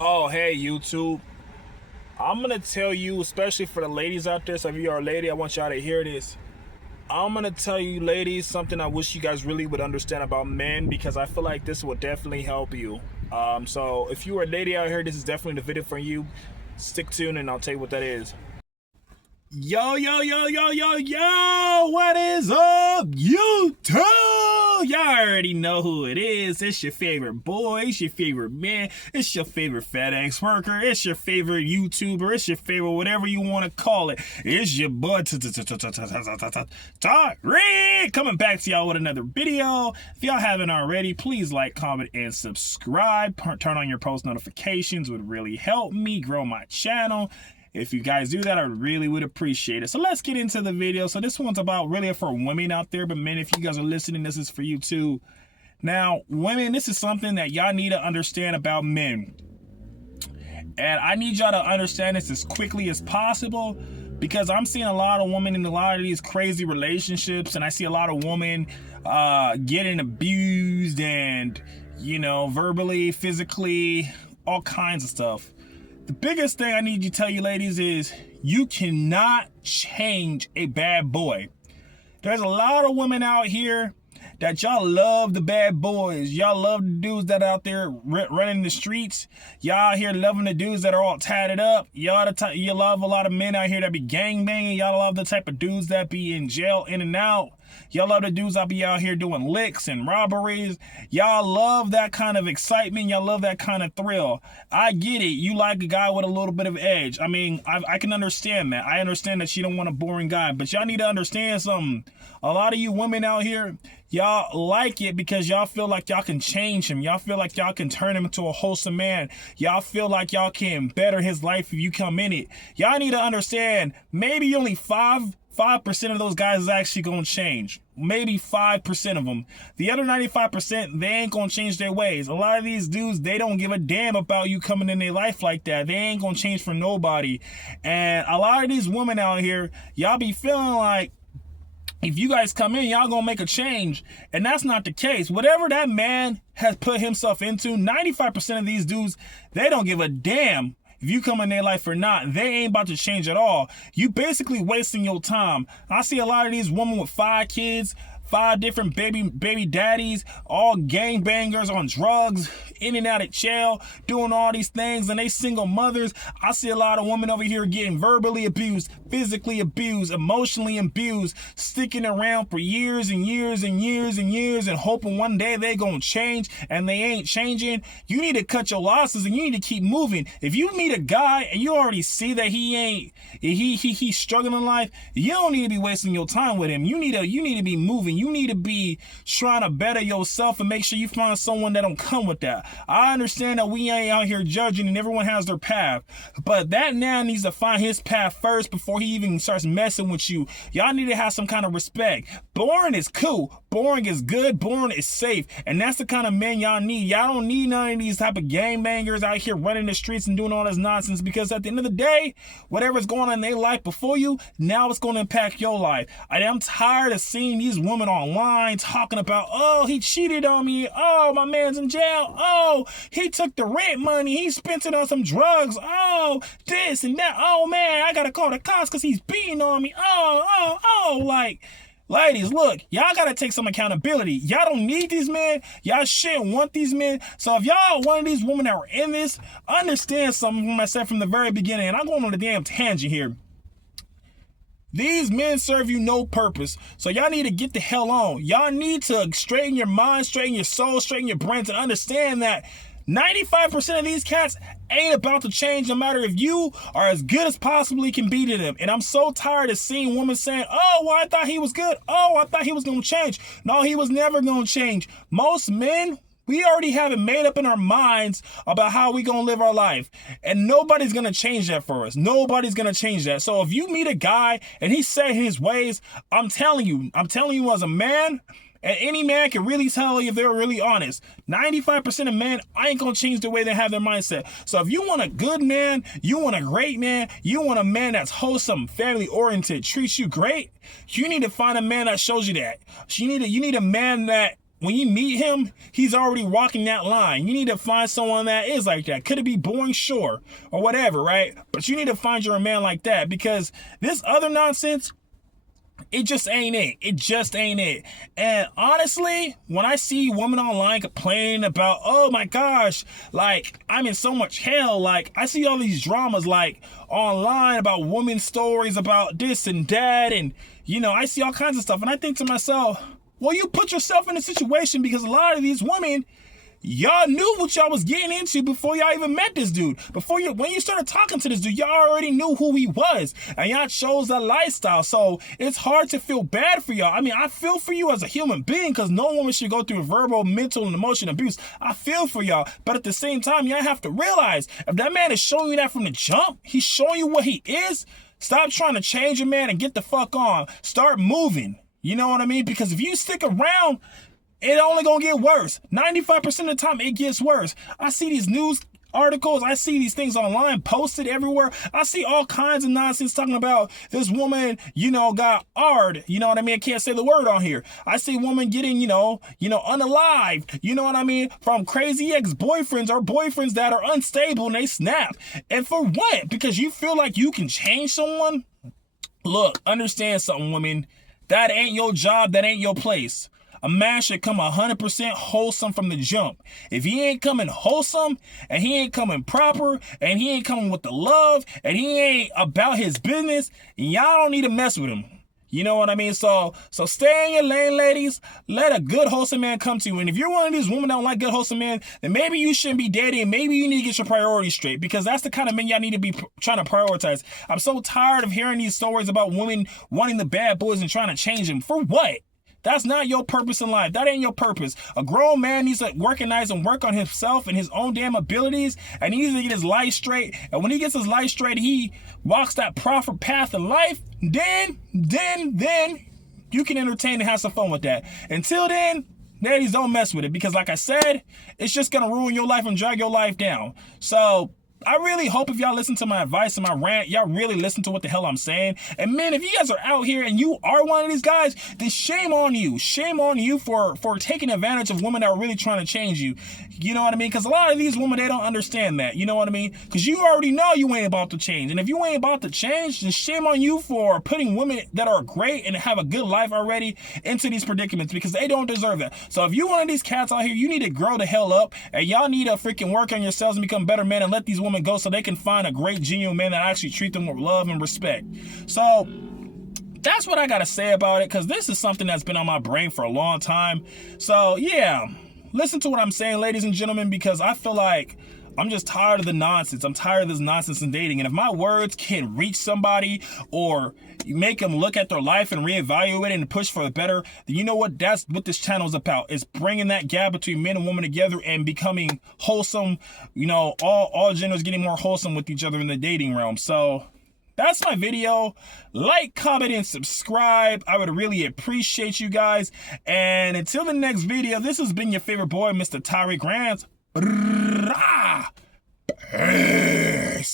Oh, hey, YouTube. I'm going to tell you, especially for the ladies out there, so if you are a lady, I want y'all to hear this. I'm going to tell you, ladies, something I wish you guys really would understand about men because I feel like this will definitely help you. So if you are a lady out here, this is definitely the video for you. Stick tuned and I'll tell you what that is. Yo, yo, yo, yo, yo, yo, what is up, YouTube? Y'all already know who it is. It's your favorite boy, it's your favorite man, it's your favorite FedEx worker, it's your favorite YouTuber, it's your favorite whatever you want to call it. It's your boy, Rick, coming back to y'all with another video. If y'all haven't already, please like, comment, and subscribe. Turn on your post notifications, would really help me grow my channel. If you guys do that, I really would appreciate it. So let's get into the video. So this one's about really for women out there, but men, if you guys are listening, this is for you too. Now, women, this is something that y'all need to understand about men. And I need y'all to understand this as quickly as possible because I'm seeing a lot of women in a lot of these crazy relationships, and I see a lot of women getting abused and, you know, verbally, physically, all kinds of stuff. The biggest thing I need to tell you, ladies, is you cannot change a bad boy. There's a lot of women out here that y'all love the bad boys. Y'all love the dudes that are out there running the streets. Y'all out here loving the dudes that are all tatted up. You love a lot of men out here that be gangbanging. Y'all love the type of dudes that be in jail in and out. Y'all love the dudes that be out here doing licks and robberies. Y'all love that kind of excitement. Y'all love that kind of thrill. I get it. You like a guy with a little bit of edge. I mean, I can understand that. I understand that you don't want a boring guy, but y'all need to understand something. A lot of you women out here, y'all like it because y'all feel like y'all can change him. Y'all feel like y'all can turn him into a wholesome man. Y'all feel like y'all can better his life if you come in it. Y'all need to understand maybe only 5% of those guys is actually going to change. Maybe 5% of them. The other 95%, they ain't going to change their ways. A lot of these dudes, they don't give a damn about you coming in their life like that. They ain't going to change for nobody. And a lot of these women out here, y'all be feeling like if you guys come in, y'all gonna make a change. And that's not the case. Whatever that man has put himself into, 95% of these dudes, they don't give a damn if you come in their life or not. They ain't about to change at all. You basically wasting your time. I see a lot of these women with 5 kids, 5 different baby daddies, all gangbangers on drugs, in and out of jail, doing all these things, and they single mothers. I see a lot of women over here getting verbally abused, physically abused, emotionally abused, sticking around for years and years and years and years and hoping one day they gonna change, and they ain't changing. You need to cut your losses and you need to keep moving. If you meet a guy and you already see that he's struggling in life, you don't need to be wasting your time with him. You need to be moving. You need to be trying to better yourself and make sure you find someone that don't come with that. I understand that we ain't out here judging and everyone has their path, but that now needs to find his path first before he even starts messing with you. Y'all need to have some kind of respect. Boring is cool. Boring is good. Boring is safe. And that's the kind of men y'all need. Y'all don't need none of these type of gangbangers out here running the streets and doing all this nonsense, because at the end of the day, whatever's going on in their life before you, now it's going to impact your life. I'm tired of seeing these women online talking about, oh, he cheated on me. Oh, my man's in jail. Oh, he took the rent money. He spent it on some drugs. Oh, this and that. Oh, man, I got to call the cops because he's beating on me. Oh, like, ladies, look, y'all got to take some accountability. Y'all don't need these men. Y'all shouldn't want these men. So if y'all one of these women that were in this, understand something from I said from the very beginning, and I'm going on a damn tangent here. These men serve you no purpose, so y'all need to get the hell on. Y'all need to straighten your mind, straighten your soul, straighten your brains, and understand that 95% of these cats ain't about to change, no matter if you are as good as possibly can be to them. And I'm so tired of seeing women saying, oh, well, I thought he was good. Oh, I thought he was going to change. No, he was never going to change. Most men, we already have it made up in our minds about how we gonna live our life. And nobody's gonna change that for us. Nobody's gonna change that. So if you meet a guy and he's set in his ways, I'm telling you as a man, and any man can really tell you if they're really honest. 95% of men ain't gonna change the way they have their mindset. So if you want a good man, you want a great man, you want a man that's wholesome, family oriented, treats you great, you need to find a man that shows you that. You need a man that when you meet him, he's already walking that line. You need to find someone that is like that. Could it be boring? Sure. Or whatever, right? But you need to find your man like that, because this other nonsense, it just ain't it. It just ain't it. And honestly, when I see women online complaining about, oh my gosh, like, I'm in so much hell, like, I see all these dramas, like, online about women's stories about this and that, and, you know, I see all kinds of stuff, and I think to myself, well, you put yourself in a situation, because a lot of these women, y'all knew what y'all was getting into before y'all even met this dude. When you started talking to this dude, y'all already knew who he was, and y'all chose that lifestyle. So it's hard to feel bad for y'all. I mean, I feel for you as a human being, because no woman should go through verbal, mental, and emotional abuse. I feel for y'all, but at the same time, y'all have to realize, if that man is showing you that from the jump, he's showing you what he is. Stop trying to change a man and get the fuck on. Start moving. You know what I mean? Because if you stick around, it only gonna get worse. 95% of the time, it gets worse. I see these news articles, I see these things online posted everywhere. I see all kinds of nonsense talking about this woman, you know, got ARD. You know what I mean? I can't say the word on here. I see women getting, you know, unalived. You know what I mean? From crazy ex-boyfriends or boyfriends that are unstable and they snap. And for what? Because you feel like you can change someone? Look, understand something, women. That ain't your job. That ain't your place. A man should come 100% wholesome from the jump. If he ain't coming wholesome, and he ain't coming proper, and he ain't coming with the love, and he ain't about his business, y'all don't need to mess with him. You know what I mean? So stay in your lane, ladies. Let a good wholesome man come to you. And if you're one of these women that don't like good wholesome men, then maybe you shouldn't be dating. Maybe you need to get your priorities straight, because that's the kind of men y'all need to be trying to prioritize. I'm so tired of hearing these stories about women wanting the bad boys and trying to change them. For what? That's not your purpose in life. That ain't your purpose. A grown man needs to recognize and work on himself and his own damn abilities, and he needs to get his life straight. And when he gets his life straight, he walks that proper path in life, then you can entertain and have some fun with that. Until then, ladies, don't mess with it, because like I said, it's just going to ruin your life and drag your life down. So I really hope if y'all listen to my advice and my rant, y'all really listen to what the hell I'm saying. And man, if you guys are out here and you are one of these guys, then shame on you. Shame on you for taking advantage of women that are really trying to change you. You know what I mean? Because a lot of these women, they don't understand that. You know what I mean? Because you already know you ain't about to change. And if you ain't about to change, then shame on you for putting women that are great and have a good life already into these predicaments, because they don't deserve that. So if you one of these cats out here, you need to grow the hell up, and y'all need to freaking work on yourselves and become better men, and let these women go so they can find a great, genuine man that actually treat them with love and respect. So that's what I gotta say about it, because this is something that's been on my brain for a long time. So yeah, listen to what I'm saying, ladies and gentlemen, because I feel like I'm just tired of the nonsense. I'm tired of this nonsense in dating. And if my words can reach somebody or make them look at their life and reevaluate it and push for the better, then you know what? That's what this channel is about. It's bringing that gap between men and women together and becoming wholesome. You know, all genders getting more wholesome with each other in the dating realm. So that's my video. Like, comment, and subscribe. I would really appreciate you guys. And until the next video, this has been your favorite boy, Mr. Tyreek Rant. Peace.